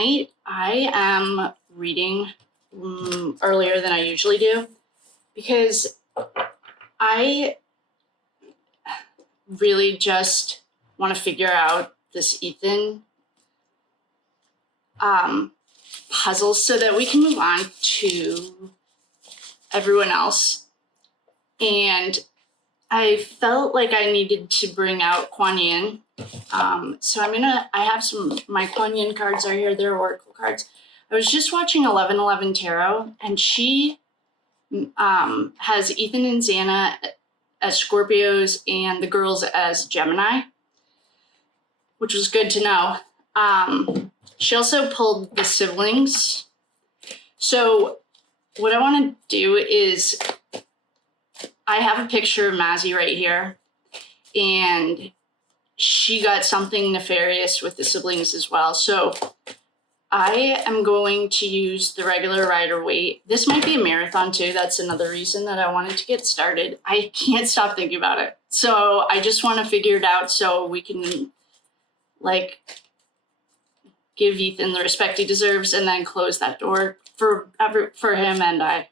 tonight I am reading earlier than I usually do because I really just want to figure out this Ethan puzzle so that we can move on to everyone else. And I felt like I needed to bring out Quan Yin. So I have my Quan Yin cards are here. They're Oracle cards. I was just watching 1111 Tarot, and she has Ethan and Xana as Scorpios and the girls as Gemini, which was good to know. She also pulled the siblings. So what I want to do is I have a picture of Maizie right here, and she got something nefarious with the siblings as well. So I am going to use the regular Rider-Waite. This might be a marathon too. That's another reason that I wanted to get started. I can't stop thinking about it. So I just want to figure it out so we can give Ethan the respect he deserves and then close that door for him and I.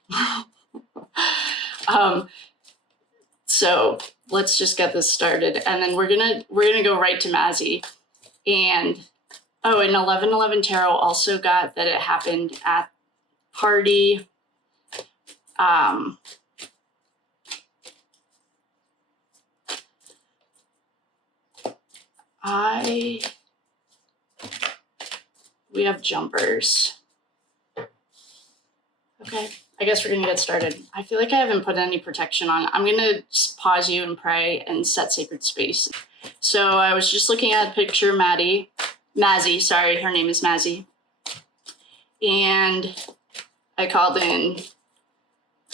So let's just get this started, and then we're gonna go right to Maizie. And 1111 Tarot also got that it happened at party. We have jumpers. Okay, I guess we're gonna get started. I feel like I haven't put any protection on. I'm gonna pause you and pray and set sacred space. So I was just looking at a picture of Maizie, sorry, her name is Maizie. And I called in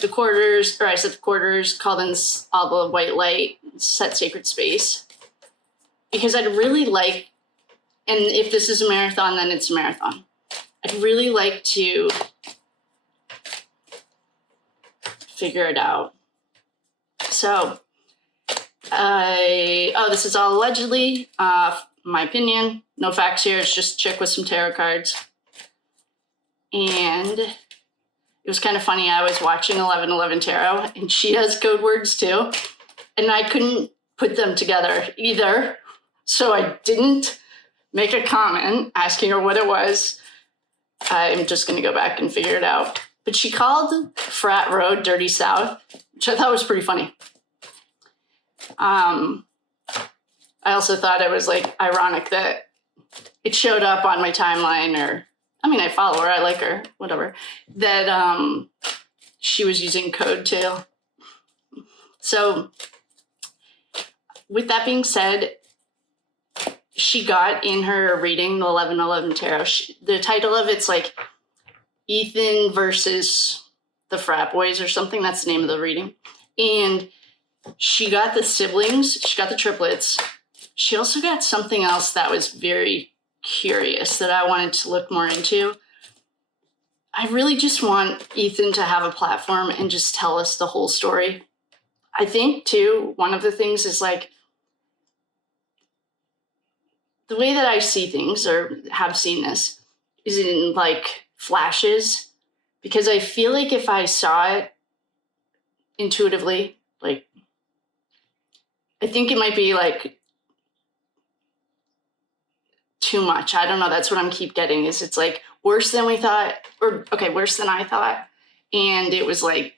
the quarters, or I set the quarters, called in all the white light, set sacred space. Because I'd really like, and if this is a marathon, then it's a marathon. I'd really like to figure it out. So, this is all allegedly, my opinion. No facts here. It's just a chick with some tarot cards. And it was kind of funny. I was watching 1111 Tarot, and she has code words too. And I couldn't put them together either. So I didn't make a comment asking her what it was. I'm just going to go back and figure it out. But she called Frat Road Dirty South, which I thought was pretty funny. I also thought it was ironic that it showed up on my timeline, I follow her, I like her, whatever, that she was using code too. So with that being said, she got in her reading, the 1111 Tarot, the title of it's Ethan versus the frat boys or something. That's the name of the reading. And she got the siblings. She got the triplets. She also got something else that was very curious that I wanted to look more into. I really just want Ethan to have a platform and just tell us the whole story. I think, too, one of the things is the way that I see things or have seen this is in flashes, because I feel like if I saw it intuitively, I think it might be too much. I don't know. That's what I'm keep getting is it's worse than we thought, worse than I thought. And it was I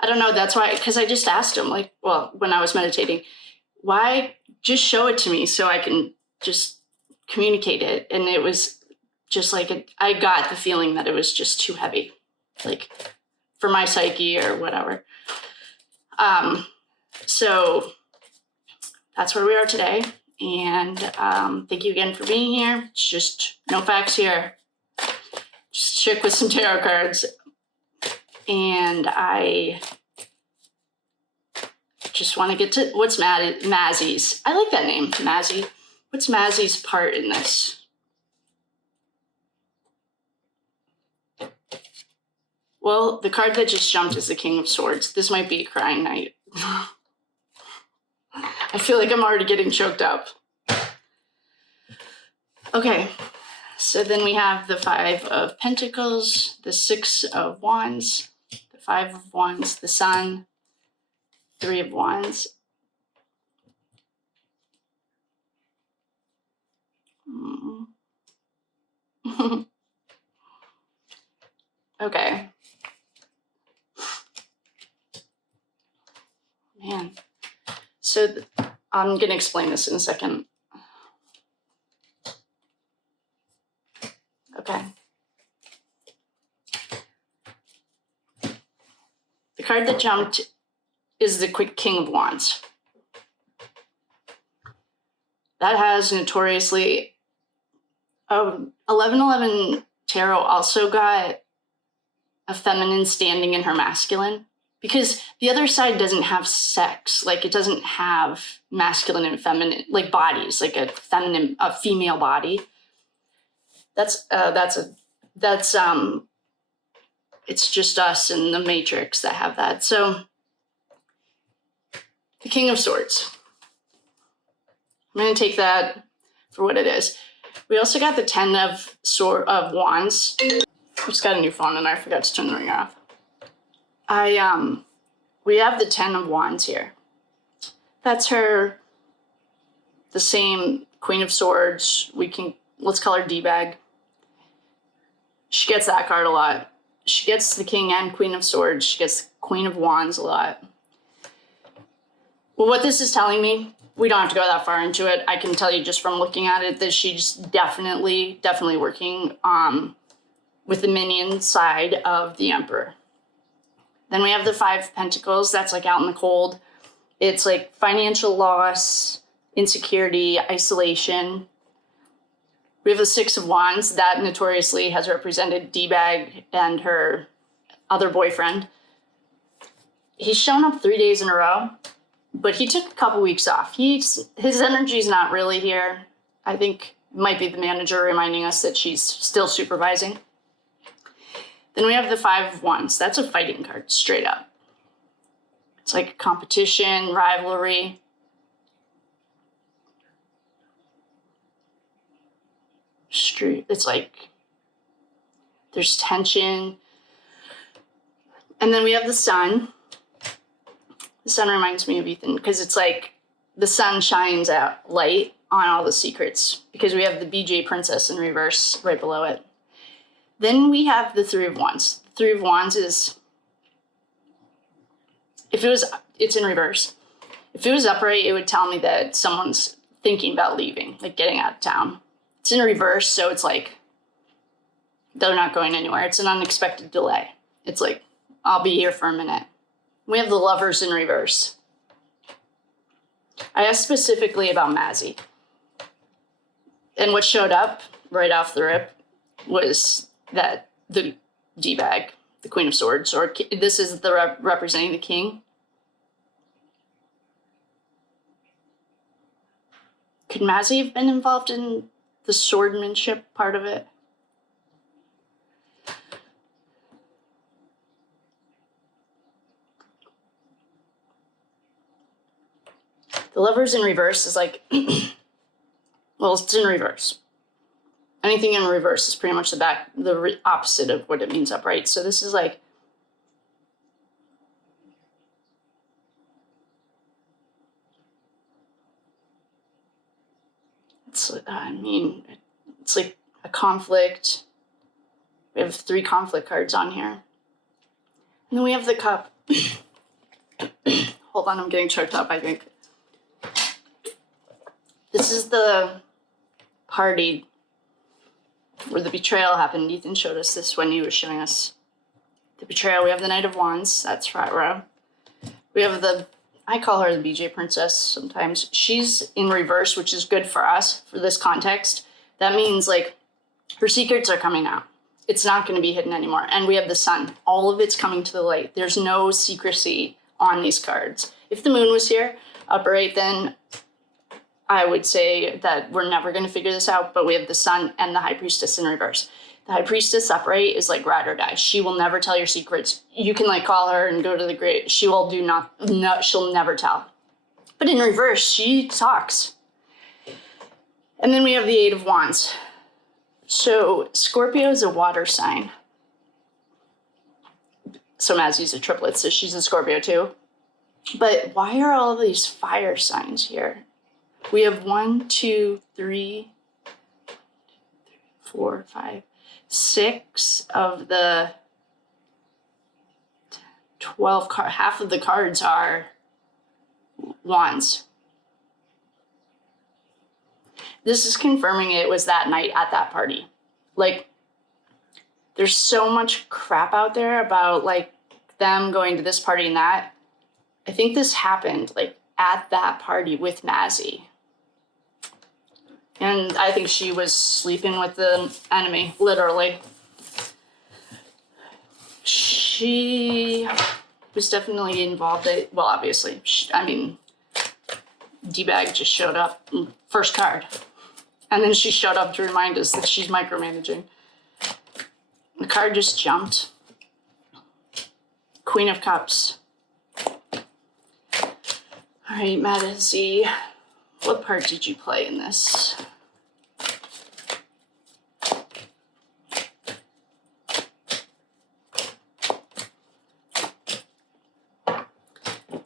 don't know. That's why, because I just asked him when I was meditating, why just show it to me so I can just communicate it. And it was just I got the feeling that it was just too heavy, for my psyche or whatever. So that's where we are today. And thank you again for being here. It's just no facts here. Just a chick with some tarot cards. And I just want to get to what's Maizie's. I like that name, Maizie. What's Maizie's part in this? Well, the card that just jumped is the King of Swords. This might be a crying night. I feel like I'm already getting choked up. Okay, So then we have the 5 of Pentacles, the 6 of Wands, the 5 of Wands, the Sun, 3 of Wands. Okay. Man. So I'm going to explain this in a second. Okay. The card that jumped is the King of Wands. That has notoriously... 1111 Tarot also got a feminine standing in her masculine, because the other side doesn't have sex. Like, it doesn't have masculine and feminine, like, bodies, like a female body. It's just us in the Matrix that have that. So the King of Swords, I'm going to take that for what it is. We also got the 10 of Wands. I just got a new phone and I forgot to turn the ringer off. We have the 10 of Wands here. That's her, the same Queen of Swords. Let's call her D-bag. She gets that card a lot. She gets the King and Queen of Swords. She gets the Queen of Wands a lot. Well, what this is telling me, we don't have to go that far into it. I can tell you just from looking at it that she's definitely working with the minion side of the Emperor. Then we have the 5 of Pentacles. That's like out in the cold. It's like financial loss, insecurity, isolation. We have the 6 of Wands. That notoriously has represented D-bag and her other boyfriend. He's shown up 3 days in a row, but he took a couple weeks off. His energy's not really here. I think it might be the manager reminding us that she's still supervising. Then we have the 5 of Wands. That's a fighting card, straight up. It's like competition, rivalry. It's like there's tension. And then we have the Sun. The Sun reminds me of Ethan because it's like the sun shines out light on all the secrets, because we have the BJ Princess in reverse right below it. Then we have the 3 of Wands. The 3 of Wands is, it's in reverse. If it was upright, it would tell me that someone's thinking about leaving, like getting out of town. It's in reverse, so it's like they're not going anywhere. It's an unexpected delay. It's like, I'll be here for a minute. We have the Lovers in reverse. I asked specifically about Maizie. And what showed up right off the rip was that the D-bag, the Queen of Swords, or this is the representing the King. Could Maizie have been involved in the swordmanship part of it? The Lovers in reverse is like, well, it's in reverse. Anything in reverse is pretty much the opposite of what it means upright. So this is like, it's like a conflict. We have 3 conflict cards on here. And then we have the Cup. Hold on, I'm getting choked up, I think. This is the party where the betrayal happened. Ethan showed us this when he was showing us the betrayal. We have the Knight of Wands. That's front row. We have I call her the BJ Princess sometimes. She's in reverse, which is good for us, for this context. That means, like, her secrets are coming out. It's not going to be hidden anymore. And we have the Sun. All of it's coming to the light. There's no secrecy on these cards. If the Moon was here, upright, then I would say that we're never going to figure this out, but we have the Sun and the High Priestess in reverse. The High Priestess upright is like ride or die. She will never tell your secrets. You can like call her and go to the grave. She will she'll never tell. But in reverse, she talks. And then we have the 8 of Wands. So Scorpio is a water sign. So Maizie's a triplet, so she's a Scorpio too. But why are all these fire signs here? We have 1, 2, 3, 4, 5, 6 of the 12 cards. Half of the cards are wands. This is confirming it was that night at that party. Like, there's so much crap out there about like them going to this party and that. I think this happened like at that party with Maizie. And I think she was sleeping with the enemy, literally. She was definitely involved. Well, obviously, D-Bag just showed up, first card. And then she showed up to remind us that she's micromanaging. The card just jumped. Queen of Cups. All right, Maizie, what part did you play in this?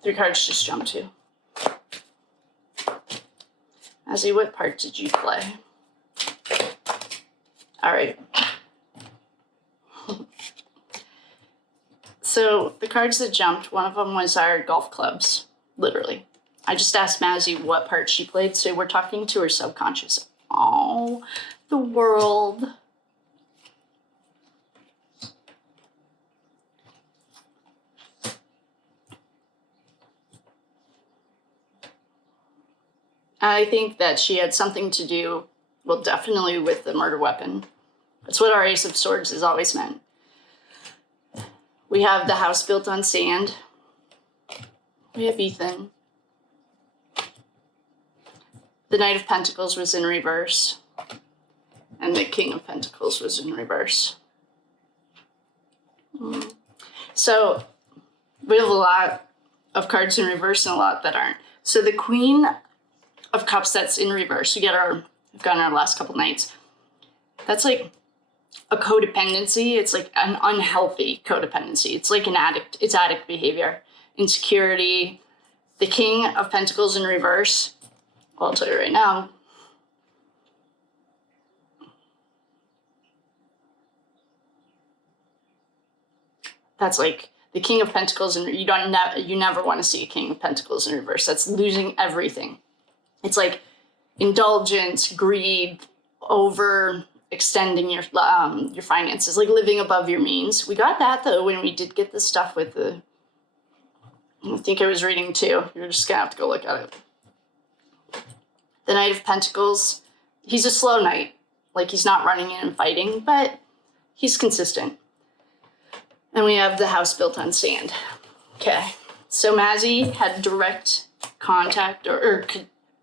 Three cards just jumped too. Maizie, what part did you play? All right. So the cards that jumped, one of them was our golf clubs, literally. I just asked Maizie what part she played, so we're talking to her subconscious. Oh, the world. I think that she had something to do, well, definitely with the murder weapon. That's what our Ace of Swords has always meant. We have the house built on sand. We have Ethan. The Knight of Pentacles was in reverse. And the King of Pentacles was in reverse. So we have a lot of cards in reverse and a lot that aren't. So the Queen of Cups that's in reverse, we've gotten our last couple nights. That's like a codependency. It's like an unhealthy codependency. It's like an addict. It's addict behavior. Insecurity. The King of Pentacles in reverse. Well, I'll tell you right now. That's like the King of Pentacles, and you never want to see a King of Pentacles in reverse. That's losing everything. It's like indulgence, greed, overextending your finances, like living above your means. We got that though when we did get the stuff with the. I think I was reading too. You're just gonna have to go look at it. The Knight of Pentacles, he's a slow knight. Like he's not running in and fighting, but he's consistent. And we have the house built on sand. Okay, so Maizie had direct contact or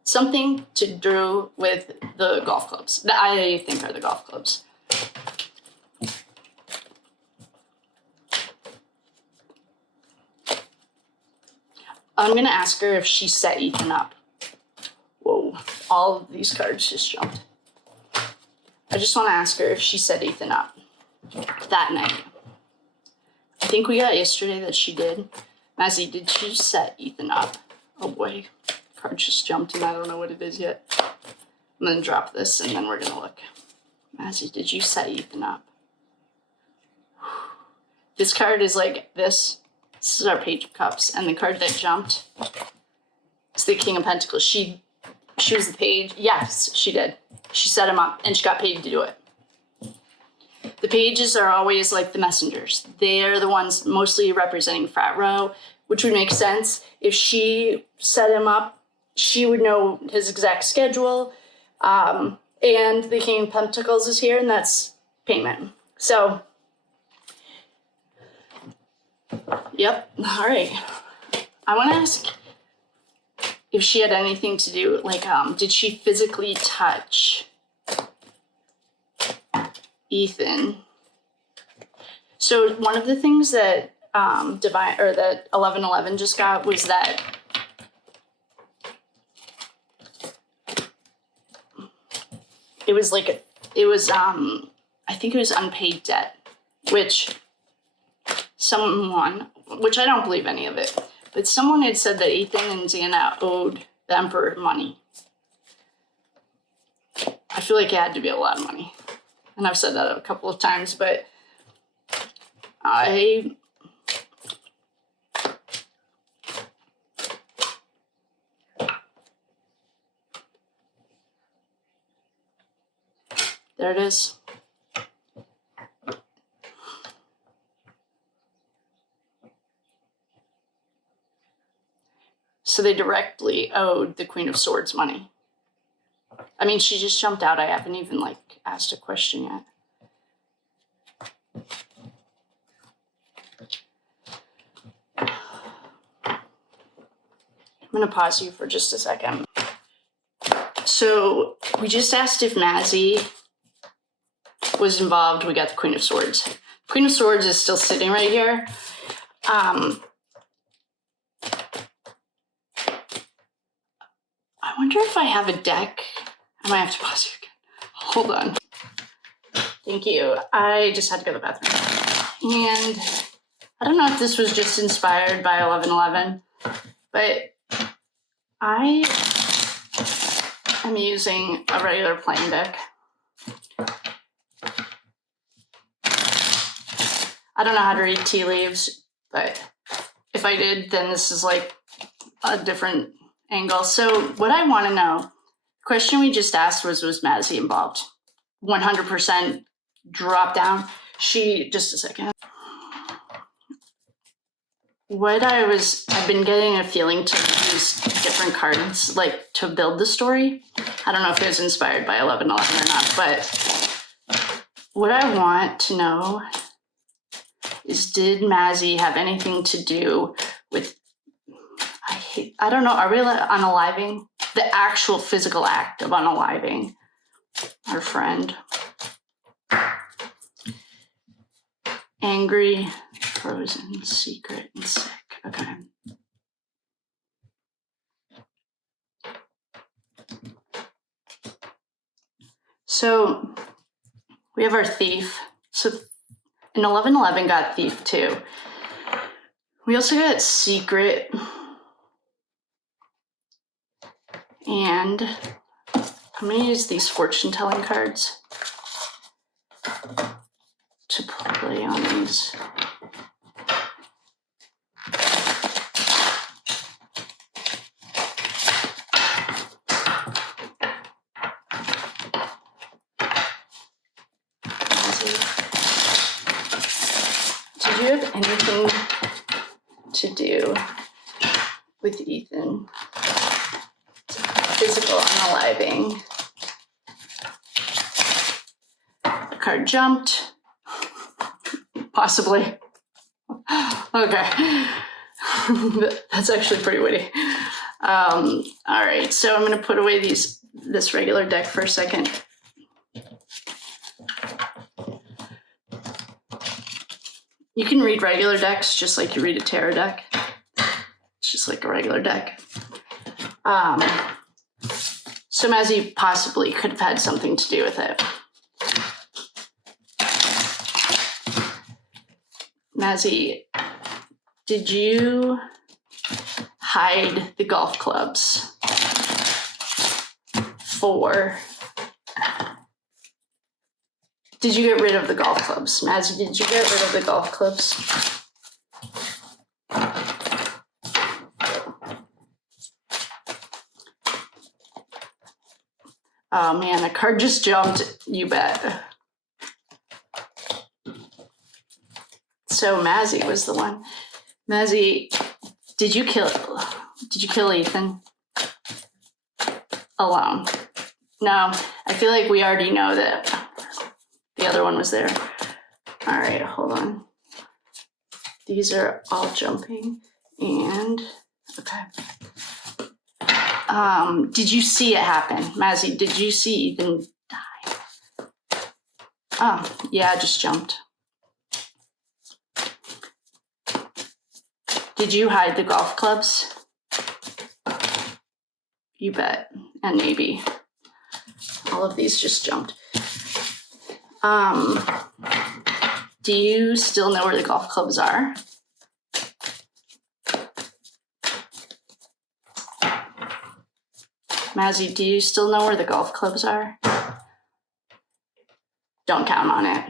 something to do with the golf clubs that I think are the golf clubs. I'm going to ask her if she set Ethan up. Whoa, all of these cards just jumped. I just want to ask her if she set Ethan up that night. I think we got yesterday that she did. Maizie, did you set Ethan up? Oh boy, card just jumped and I don't know what it is yet. I'm going to drop this and then we're going to look. Maizie, did you set Ethan up? This card is like this. This is our Page of Cups. And the card that jumped is the King of Pentacles. She was the page. Yes, she did. She set him up and she got paid to do it. The pages are always like the messengers. They're the ones mostly representing frat row, which would make sense. If she set him up, she would know his exact schedule. And the King of Pentacles is here, and that's payment. So, yep. All right. I want to ask if she had anything to do, like, did she physically touch Ethan? So one of the things that that 1111 just got was that it was like it was, I think it was unpaid debt, which which I don't believe any of it, but someone had said that Ethan and Xana owed the Emperor money. I feel like it had to be a lot of money. And I've said that a couple of times, but there it is. So they directly owed the Queen of Swords money. I mean, she just jumped out. I haven't even asked a question yet. I'm gonna pause you for just a second. So we just asked if Maizie was involved. We got the Queen of Swords. Queen of Swords is still sitting right here. I wonder if I have a deck. I might have to pause you again. Hold on. Thank you. I just had to go to the bathroom. And I don't know if this was just inspired by 1111, but I am using a regular playing deck. I don't know how to read tea leaves, but if I did, then this is a different angle. So what I want to know, the question we just asked was Maizie involved? 100% drop down. Just a second. I've been getting a feeling to use different cards, to build the story. I don't know if it was inspired by 1111 or not, but what I want to know is, did Maizie have anything to do with, I don't know, are we unaliving? The actual physical act of unaliving our friend. Angry, frozen, secret, and sick. Okay. So we have our thief. So in 1111 got thief too. We also got secret. And I'm going to use these fortune telling cards to play on these. Did you have anything to do with Ethan? Physical unaliving. The card jumped. Possibly. Okay. That's actually pretty witty. All right, so I'm going to put away this regular deck for a second. You can read regular decks just like you read a tarot deck. It's just like a regular deck. So Maizie possibly could have had something to do with it. Maizie, did you hide the golf clubs Did you get rid of the golf clubs? Maizie, did you get rid of the golf clubs? Oh man, a card just jumped, you bet. So Maizie was the one. Maizie, did you kill Ethan? Alone? No, I feel like we already know that the other one was there. All right, hold on. These are all jumping and, okay. Did you see it happen? Maizie, did you see Ethan die? Oh, yeah, I just jumped. Did you hide the golf clubs? You bet. And maybe. All of these just jumped. Do you still know where the golf clubs are? Maizie, do you still know where the golf clubs are? Don't count on it.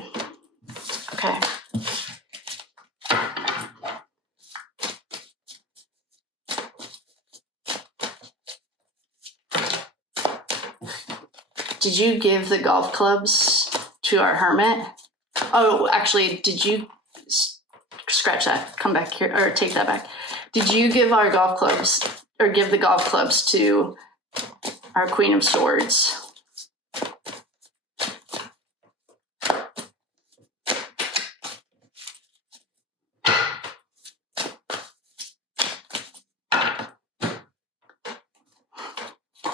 Okay. Did you give the golf clubs to our hermit? Oh, actually, did you scratch that? Come back here, or take that back. Did you give our golf clubs, or give the golf clubs to our Queen of Swords?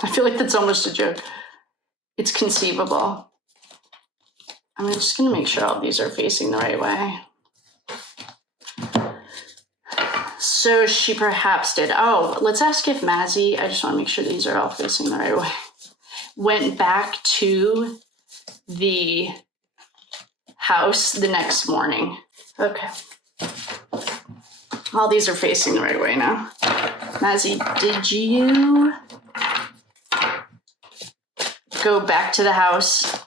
I feel like that's almost a joke. It's conceivable. I'm just going to make sure all these are facing the right way. So she perhaps did. Oh, let's ask if Maizie, I just want to make sure these are all facing the right way, went back to the house the next morning. Okay. All these are facing the right way now. Maizie, did you go back to the house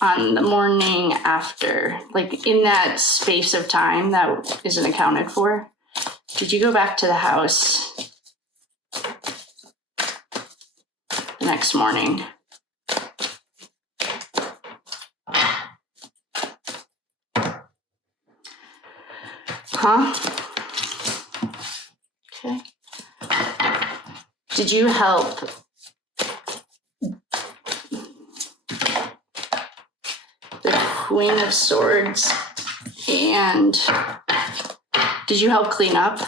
on the morning after, like in that space of time that isn't accounted for? Did you go back to the house the next morning? Huh? Okay. Did you help the Queen of Swords, and did you help clean up?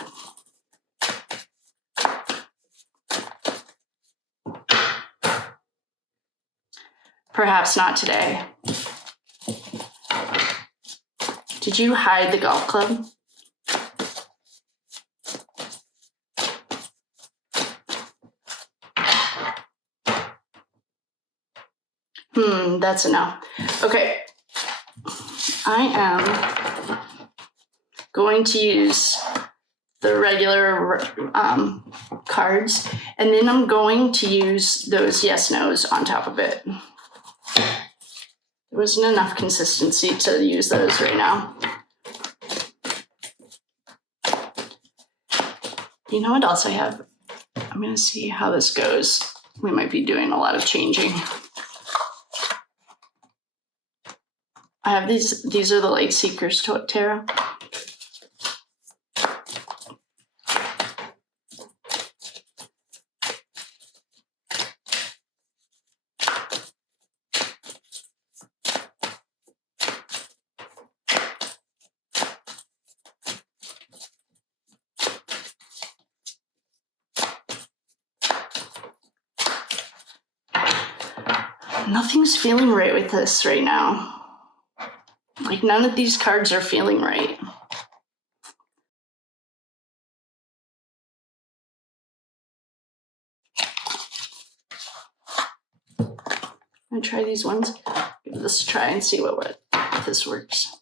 Perhaps not today. Did you hide the golf club? That's a no. Okay. I am going to use the regular cards, and then I'm going to use those yes/nos on top of it. There wasn't enough consistency to use those right now. You know what else I have? I'm going to see how this goes. We might be doing a lot of changing. I have these are the Light Seekers Tarot. Nothing's feeling right with this right now. Like, none of these cards are feeling right. I'm gonna try these ones. Give this a try and see what if this works.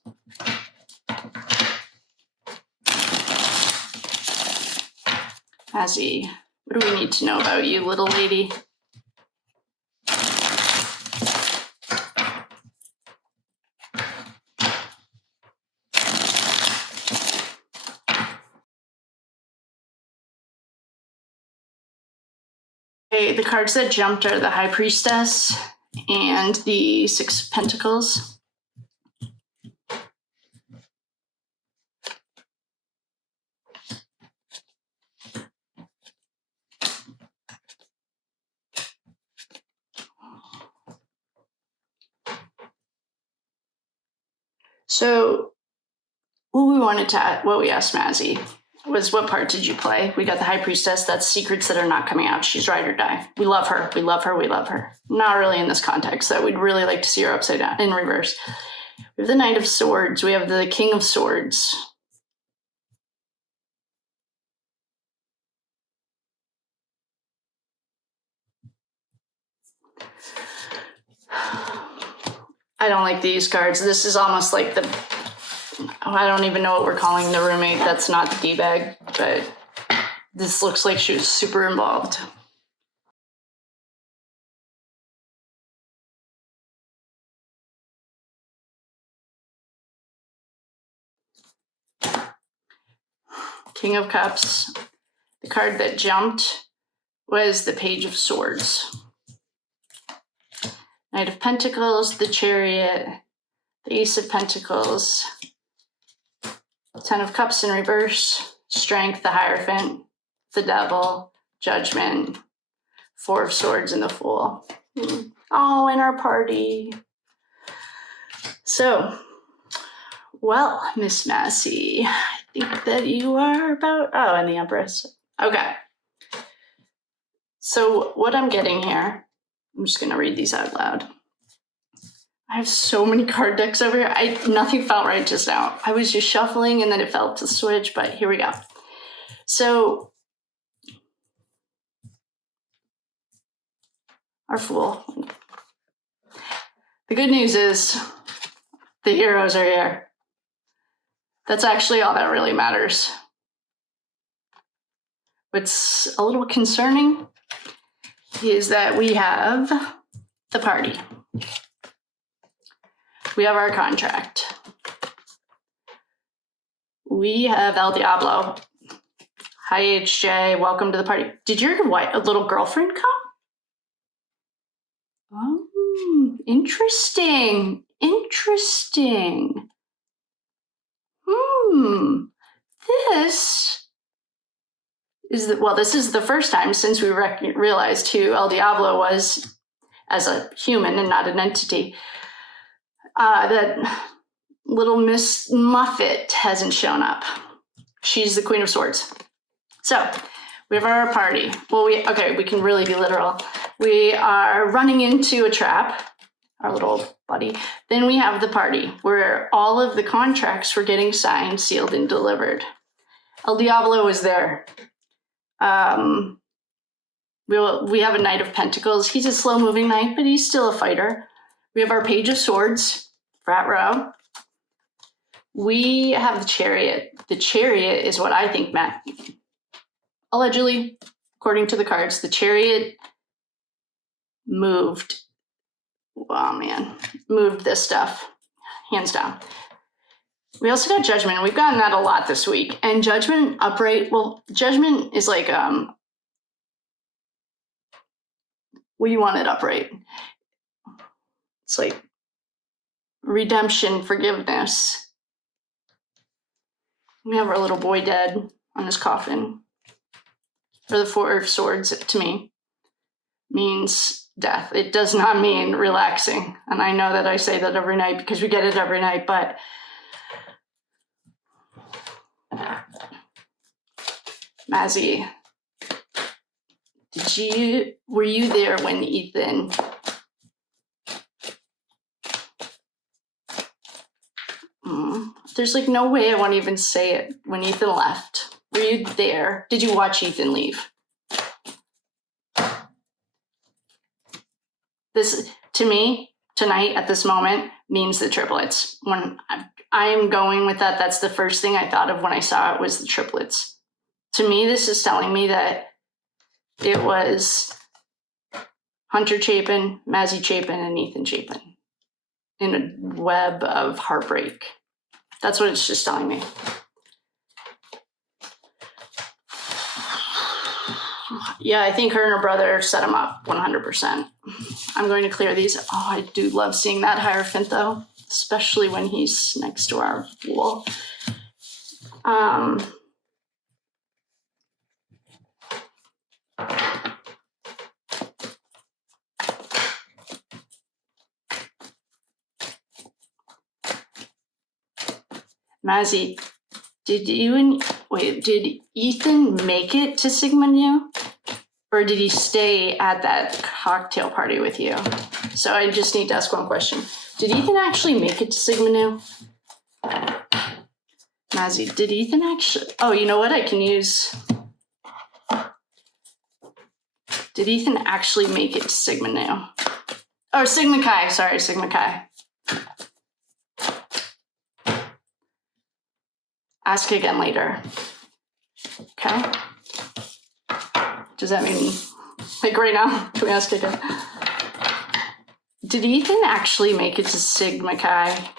Maizie, what do we need to know about you, little lady? Okay, the cards that jumped are the High Priestess and the Six of Pentacles. So what we asked Maizie was, what part did you play? We got the High Priestess. That's secrets that are not coming out. She's ride or die. We love her. We love her. We love her. Not really in this context, though. We'd really like to see her upside down, in reverse. We have the Knight of Swords. We have the King of Swords. I don't like these cards. This is almost like I don't even know what we're calling the roommate. That's not the D-bag, but this looks like she was super involved. King of Cups. The card that jumped was the Page of Swords. Knight of Pentacles, the Chariot, the Ace of Pentacles, Ten of Cups in reverse, Strength, the Hierophant, the Devil, Judgment, Four of Swords, and the Fool. Oh, in our party. So, well, Miss Massey, I think that you are about, and the Empress. Okay. So what I'm getting here, I'm just going to read these out loud. I have so many card decks over here. Nothing felt right just now. I was just shuffling and then it felt to switch, but here we go. So our Fool. The good news is the heroes are here. That's actually all that really matters. What's a little concerning is that we have the party. We have our contract. We have El Diablo. Hi, HJ. Welcome to the party. Did your little girlfriend come? Oh, interesting. Interesting. This is the first time since we realized who El Diablo was as a human and not an entity. That little Miss Muffet hasn't shown up. She's the Queen of Swords. So we have our party. Well, we can really be literal. We are running into a trap, our little buddy. Then we have the party where all of the contracts were getting signed, sealed, and delivered. El Diablo is there. We have a Knight of Pentacles. He's a slow-moving knight, but he's still a fighter. We have our Page of Swords, frat row. We have the Chariot. The Chariot is what I think meant. Allegedly, according to the cards, the Chariot moved this stuff, hands down. We also got Judgment. We've gotten that a lot this week. And Judgment upright, Judgment is like, what do you want it upright? It's like redemption, forgiveness. We have our little boy dead on his coffin. Or the Four of Swords, to me, means death. It does not mean relaxing. And I know that I say that every night because we get it every night, but Maizie, were you there when Ethan there's like no way I want to even say it. When Ethan left, were you there? Did you watch Ethan leave? This, to me, tonight at this moment, means the triplets. When I am going with that, that's the first thing I thought of when I saw it was the triplets. To me, this is telling me that it was Hunter Chapin, Maizie Chapin, and Ethan Chapin in a web of heartbreak. That's what it's just telling me. Yeah, I think her and her brother set him up 100%. I'm going to clear these. Oh, I do love seeing that Hierophant, though, especially when he's next to our Fool. Maizie, did Ethan make it to Sigma Nu? Or did he stay at that cocktail party with you? So I just need to ask one question. Did Ethan actually make it to Sigma Nu? Maizie, did Ethan actually... Oh, you know what? I can use... Did Ethan actually make it to Sigma Nu? Oh, Sigma Chi. Sorry, Sigma Chi. ask again later. Okay? Does that mean, like right now, can we ask again? Did Ethan actually make it to Sigma Chi?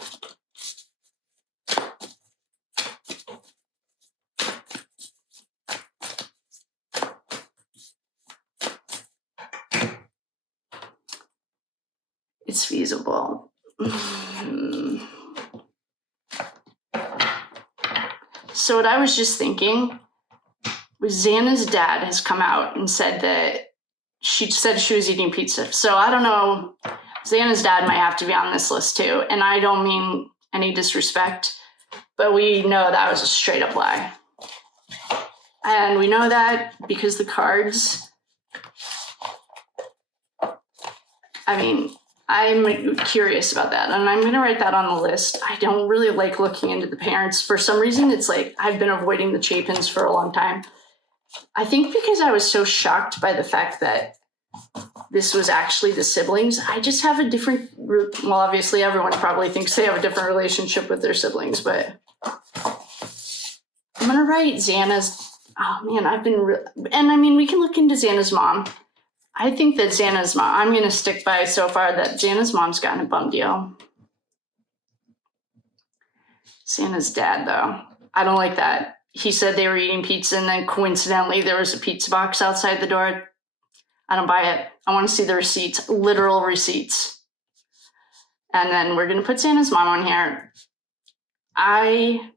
It's feasible. So what I was just thinking was Xana's dad has come out and said that she said she was eating pizza. So I don't know, Xana's dad might have to be on this list too. And I don't mean any disrespect, but we know that was a straight up lie. And we know that because the cards, I mean, I'm curious about that, and I'm going to write that on the list. I don't really like looking into the parents. For some reason, it's like I've been avoiding the Chapins for a long time. I think because I was so shocked by the fact that this was actually the siblings. I just have a different, well, obviously everyone probably thinks they have a different relationship with their siblings, but I'm going to write Xana's, oh man, and I mean, we can look into Xana's mom. I think that Xana's mom, I'm going to stick by so far that Xana's mom's gotten a bum deal. Xana's dad, though, I don't like that. He said they were eating pizza and then coincidentally there was a pizza box outside the door. I don't buy it. I want to see the receipts, literal receipts. And then we're going to put Xana's mom on here. I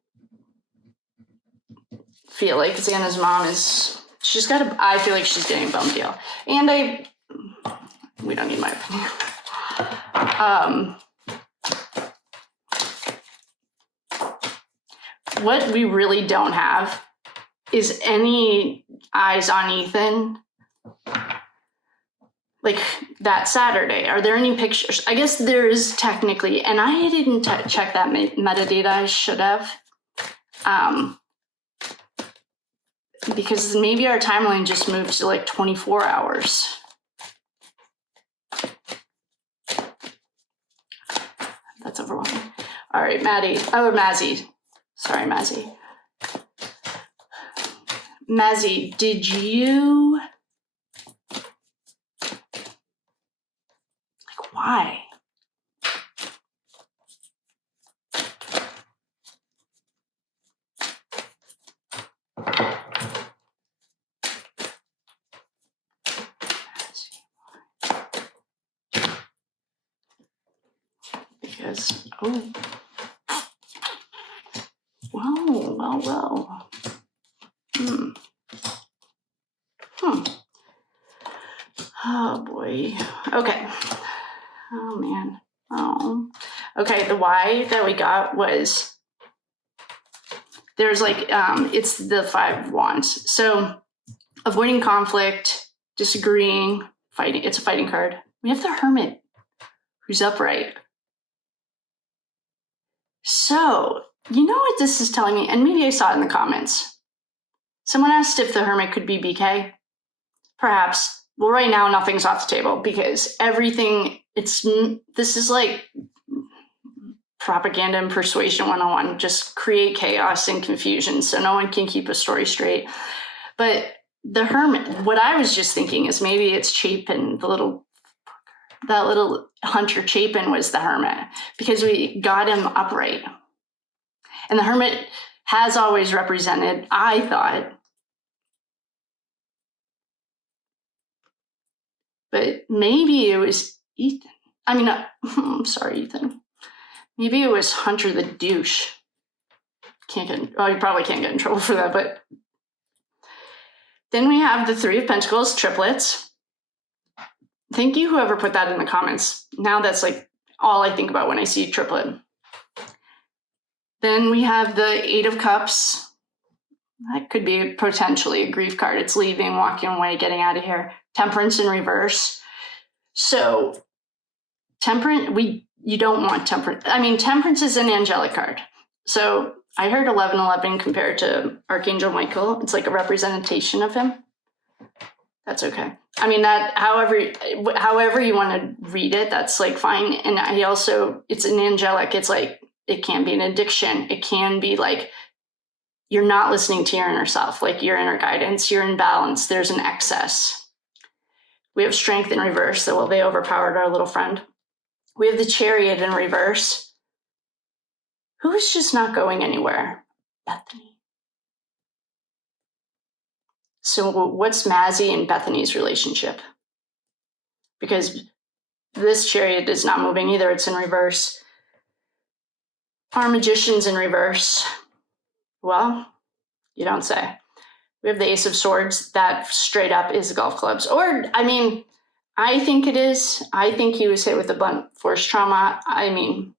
feel like Xana's mom is... I feel like she's getting a bum deal. And we don't need my opinion. What we really don't have is any eyes on Ethan, like that Saturday. Are there any pictures? I guess there is technically, and I didn't check that metadata. I should have. Because maybe our timeline just moved to like 24 hours. That's overwhelming. All right, Maizie. Sorry, Maizie. Maizie, did you... Like, why? Because, oh. Well. Oh, boy. Okay. Oh, man. Oh. Okay, the why that we got was, there's like, it's the 5 of Wands. So, avoiding conflict, disagreeing, fighting. It's a fighting card. We have the Hermit, who's upright. So, you know what this is telling me? And maybe I saw it in the comments. Someone asked if the Hermit could be BK. Perhaps. Well, right now, nothing's off the table because everything, this is like propaganda and persuasion 101. Just create chaos and confusion so no one can keep a story straight. But the Hermit, what I was just thinking is maybe it's Chapin, that little hunter Chapin was the Hermit because we got him upright. And the Hermit has always represented, I thought, but maybe it was Ethan. I mean, I'm sorry, Ethan. Maybe it was Hunter the douche. You probably can't get in trouble for that, but then we have the 3 of Pentacles, triplets. Thank you, whoever put that in the comments. Now that's like all I think about when I see triplet. Then we have the 8 of Cups. That could be potentially a grief card. It's leaving, walking away, getting out of here. Temperance in reverse. So temperance, you don't want temperance. I mean, temperance is an angelic card. So I heard 1111 compared to Archangel Michael. It's like a representation of him. That's okay. I mean, that however you want to read it, that's like fine. And it's an angelic. It's like, it can be an addiction. It can be like you're not listening to your inner self, like your inner guidance. You're in balance. There's an excess. We have Strength in reverse. So, well, they overpowered our little friend. We have the Chariot in reverse. Who is just not going anywhere? Bethany. So what's Maizie and Bethany's relationship? Because this Chariot is not moving either. It's in reverse. Our Magician's in reverse. Well, you don't say. We have the Ace of Swords. That straight up is golf clubs. Or, I mean, I think it is. I think he was hit with a blunt force trauma. I mean,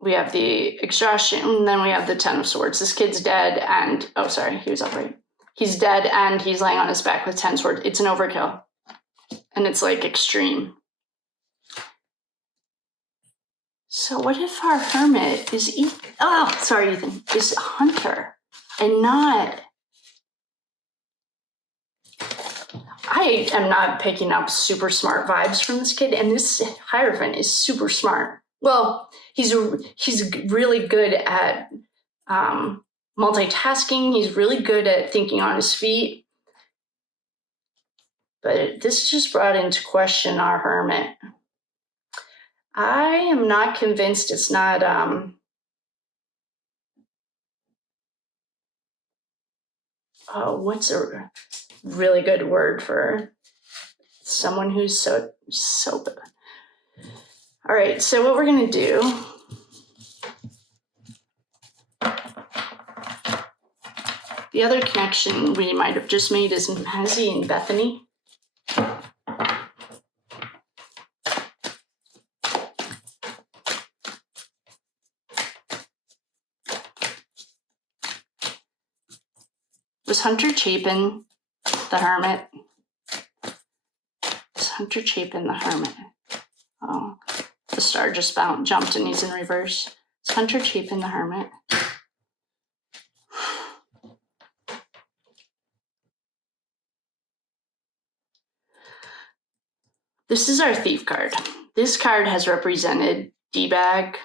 we have the exhaustion, and then we have the Ten of Swords. This kid's dead, and, oh, sorry, he was upright. He's dead, and he's laying on his back with 10 swords. It's an overkill, and it's, like, extreme. So what if our Hermit is Ethan? Is Hunter, and not... I am not picking up super smart vibes from this kid, and this Hierophant is super smart. Well, he's really good at multitasking. He's really good at thinking on his feet. But this just brought into question our Hermit. I am not convinced it's not... what's a really good word for someone who's so good? All right, so what we're going to do... The other connection we might have just made is Maizie and Bethany. Was Hunter Chapin the Hermit? Is Hunter Chapin the Hermit? Oh, the star just jumped and he's in reverse. Is Hunter Chapin the Hermit? This is our Thief card. This card has represented D-bag.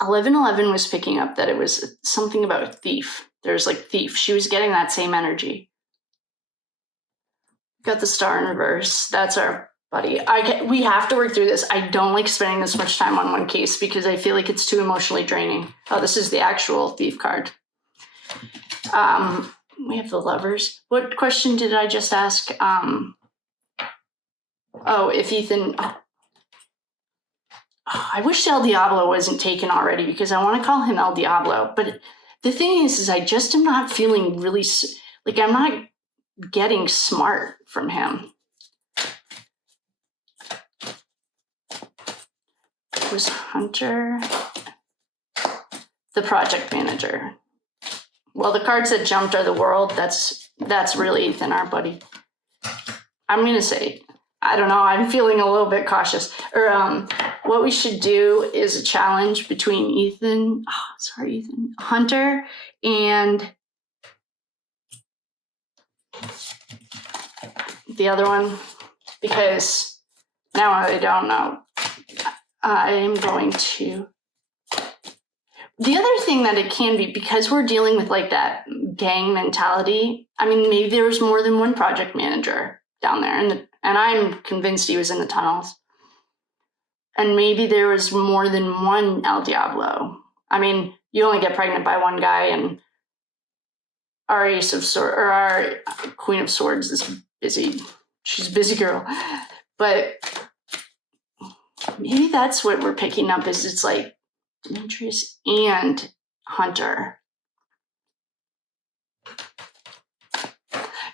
1111 was picking up that it was something about thief. There's like thief. She was getting that same energy. Got the star in reverse. That's our buddy. We have to work through this. I don't like spending this much time on one case because I feel like it's too emotionally draining. Oh, this is the actual thief card. We have the Lovers. What question did I just ask? If Ethan... I wish El Diablo wasn't taken already because I want to call him El Diablo. But the thing is I just am not feeling really... Like, I'm not getting smart from him. Was Hunter the project manager? Well, the cards that jumped are the World. That's really Ethan, our buddy. I'm going to say, I don't know, I'm feeling a little bit cautious. Or what we should do is a challenge between Hunter and the other one, because now I don't know. I'm going to... The other thing that it can be, because we're dealing with like that gang mentality, I mean, maybe there was more than one project manager down there, and I'm convinced he was in the tunnels. And maybe there was more than one El Diablo. I mean, you only get pregnant by one guy, and our Ace of Swords, or our Queen of Swords is busy. She's a busy girl. But maybe that's what we're picking up, is it's like Demetrius and Hunter.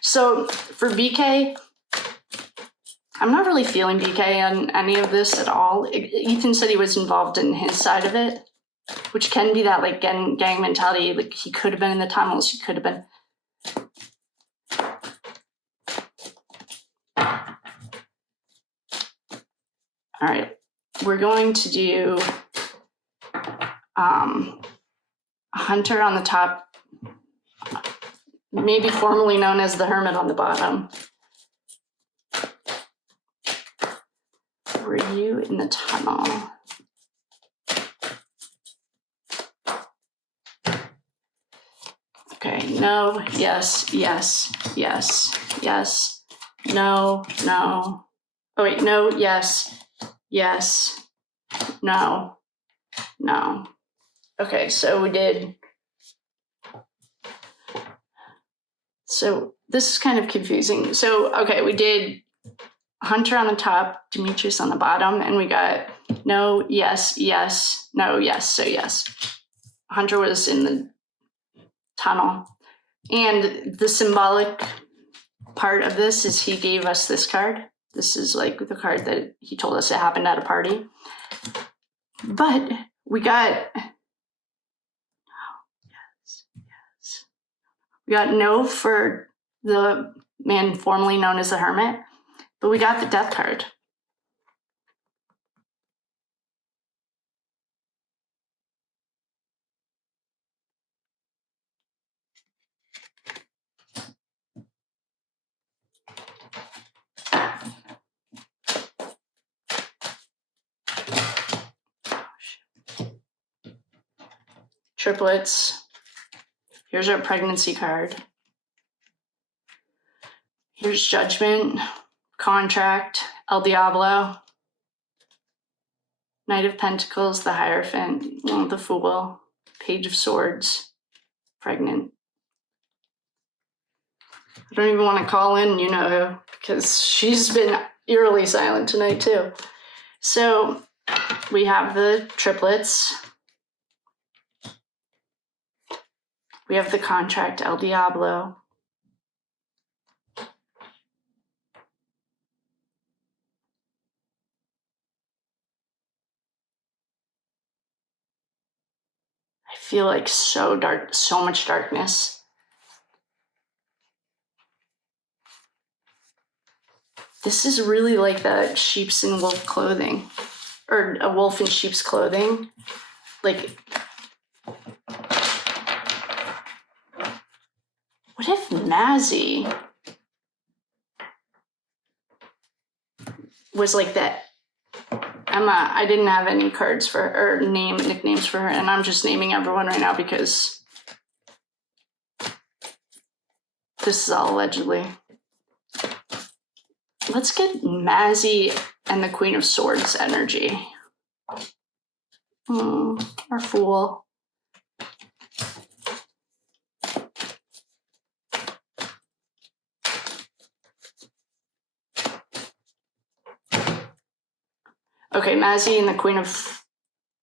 So for BK, I'm not really feeling BK on any of this at all. Ethan said he was involved in his side of it, which can be that like gang mentality. Like he could have been in the tunnels. He could have been. All right, we're going to do Hunter on the top, maybe formerly known as the Hermit on the bottom. Were you in the tunnel? no, yes, yes, yes, yes, no, no. Oh wait, no, yes, yes, no, no. Okay, so we did. So this is kind of confusing. So, okay, we did Hunter on the top, Demetrius on the bottom, and we got no, yes, yes, no, yes, so yes. Hunter was in the tunnel. And the symbolic part of this is he gave us this card. This is like the card that he told us it happened at a party. But we got no for the man formerly known as the Hermit, but we got the Death card. Triplets. Here's our pregnancy card. Here's Judgment, Contract, El Diablo, Knight of Pentacles, the Hierophant, the Fool, Page of Swords, Pregnant. I don't even want to call in, because she's been eerily silent tonight too. So we have the triplets. We have the Contract, El Diablo. I feel like so dark, so much darkness. This is really like the sheep's and wolf clothing, or a wolf in sheep's clothing. Like, what if Maizie was like that? Emma, I didn't have any cards for her, or nicknames for her, and I'm just naming everyone right now because this is all allegedly. Let's get Maizie and the Queen of Swords energy. Our Fool. Okay, Maizie and the Queen of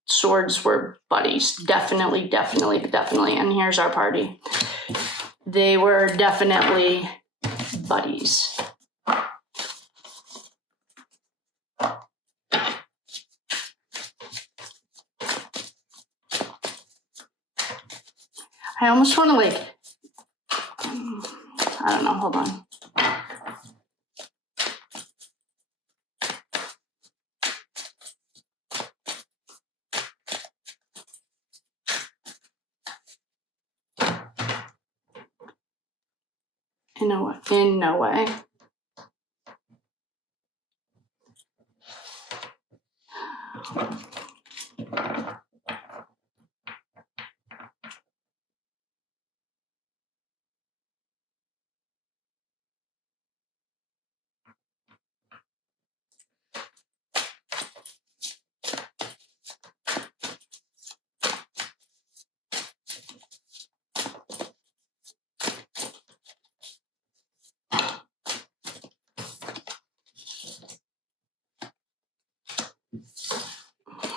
Swords were buddies. Definitely. And here's our party. They were definitely buddies. I almost want to I don't know, hold on. In no way.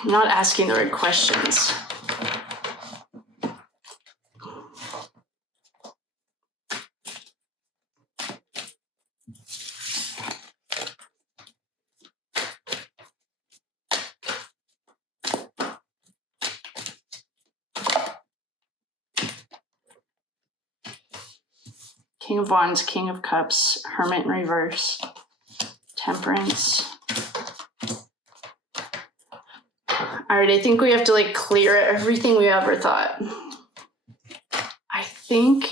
I'm not asking the right questions. King of Wands, King of Cups, Hermit in reverse, Temperance. All right, I think we have to clear everything we ever thought. I think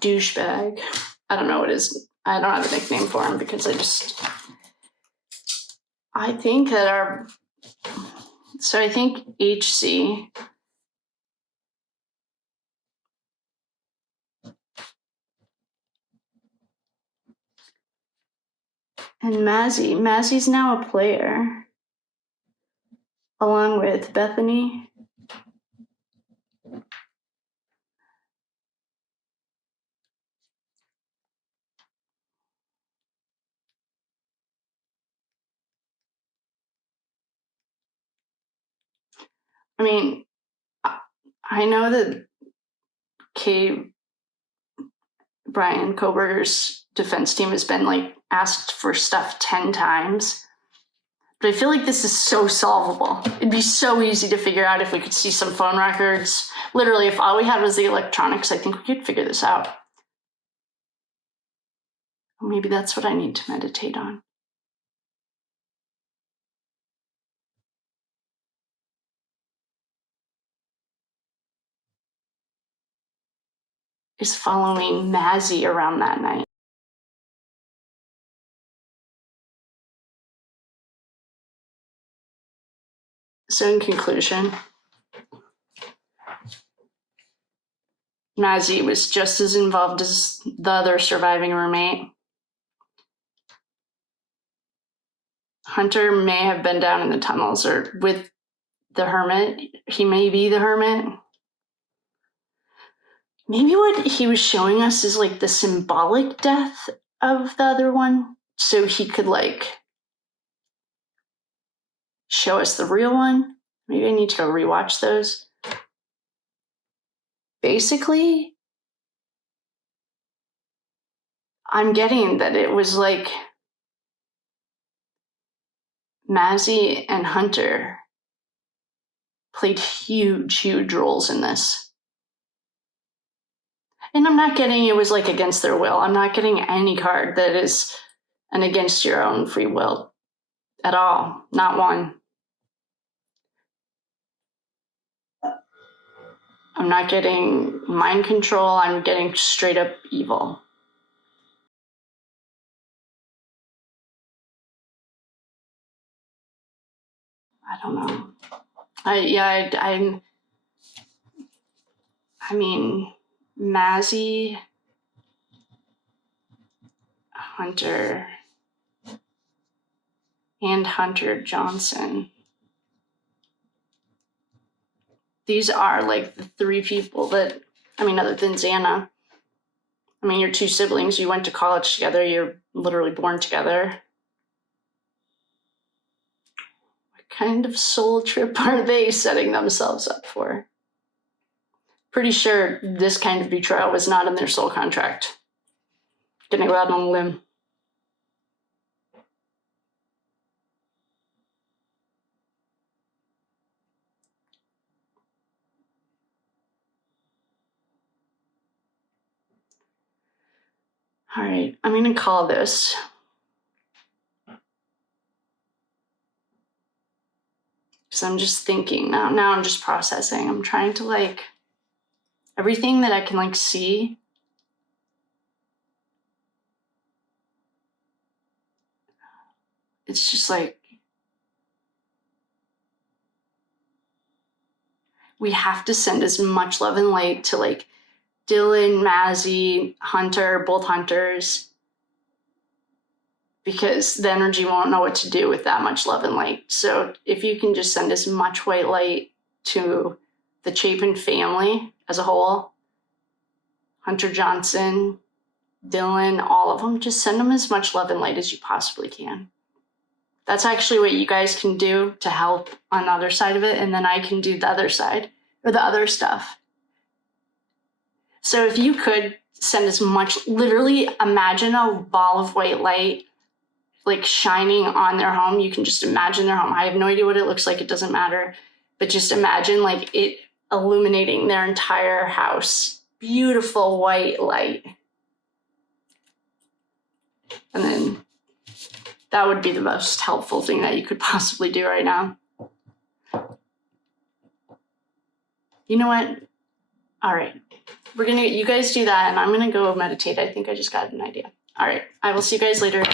douchebag. I don't know what is. I don't have a nickname for him because I think that I think HC And Maizie. Maizie's now a player. Along with Bethany. I mean, I know that Brian Koberger's defense team has been like asked for stuff 10 times. But I feel like this is so solvable. It'd be so easy to figure out if we could see some phone records. Literally, if all we had was the electronics, I think we could figure this out. Maybe that's what I need to meditate on. Is following Maizie around that night. So in conclusion, Maizie was just as involved as the other surviving roommate. Hunter may have been down in the tunnels or with the hermit. He may be the hermit. Maybe what he was showing us is like the symbolic death of the other one. So he could like show us the real one. Maybe I need to go rewatch those. Basically, I'm getting that it was like Maizie and Hunter played huge roles in this. And I'm not getting it was like against their will. I'm not getting any card that is an against your own free will at all. Not one. I'm not getting mind control. I'm getting straight up evil. I don't know. I mean, Maizie, Hunter, and Hunter Johnson. These are like the three people that, I mean, other than Xana. I mean, you're two siblings. You went to college together. You're literally born together. What kind of soul trip are they setting themselves up for? Pretty sure this kind of betrayal was not in their soul contract. Gonna go out on a limb. All right, I'm gonna call this. Because I'm just thinking now. Now I'm just processing. I'm trying to like everything that I can like see. It's just like we have to send as much love and light to like Dylan, Maizie, Hunter, both Hunters, because the energy won't know what to do with that much love and light. So if you can just send as much white light to the Chapin family as a whole, Hunter Johnson, Dylan, all of them, just send them as much love and light as you possibly can. That's actually what you guys can do to help on the other side of it, and then I can do the other side, or the other stuff. So if you could send as much, literally imagine a ball of white light like shining on their home. You can just imagine their home. I have no idea what it looks like. It doesn't matter. But just imagine like it illuminating their entire house. Beautiful white light. And then that would be the most helpful thing that you could possibly do right now. You know what? All right. You guys do that, and I'm gonna go meditate. I think I just got an idea. All right. I will see you guys later.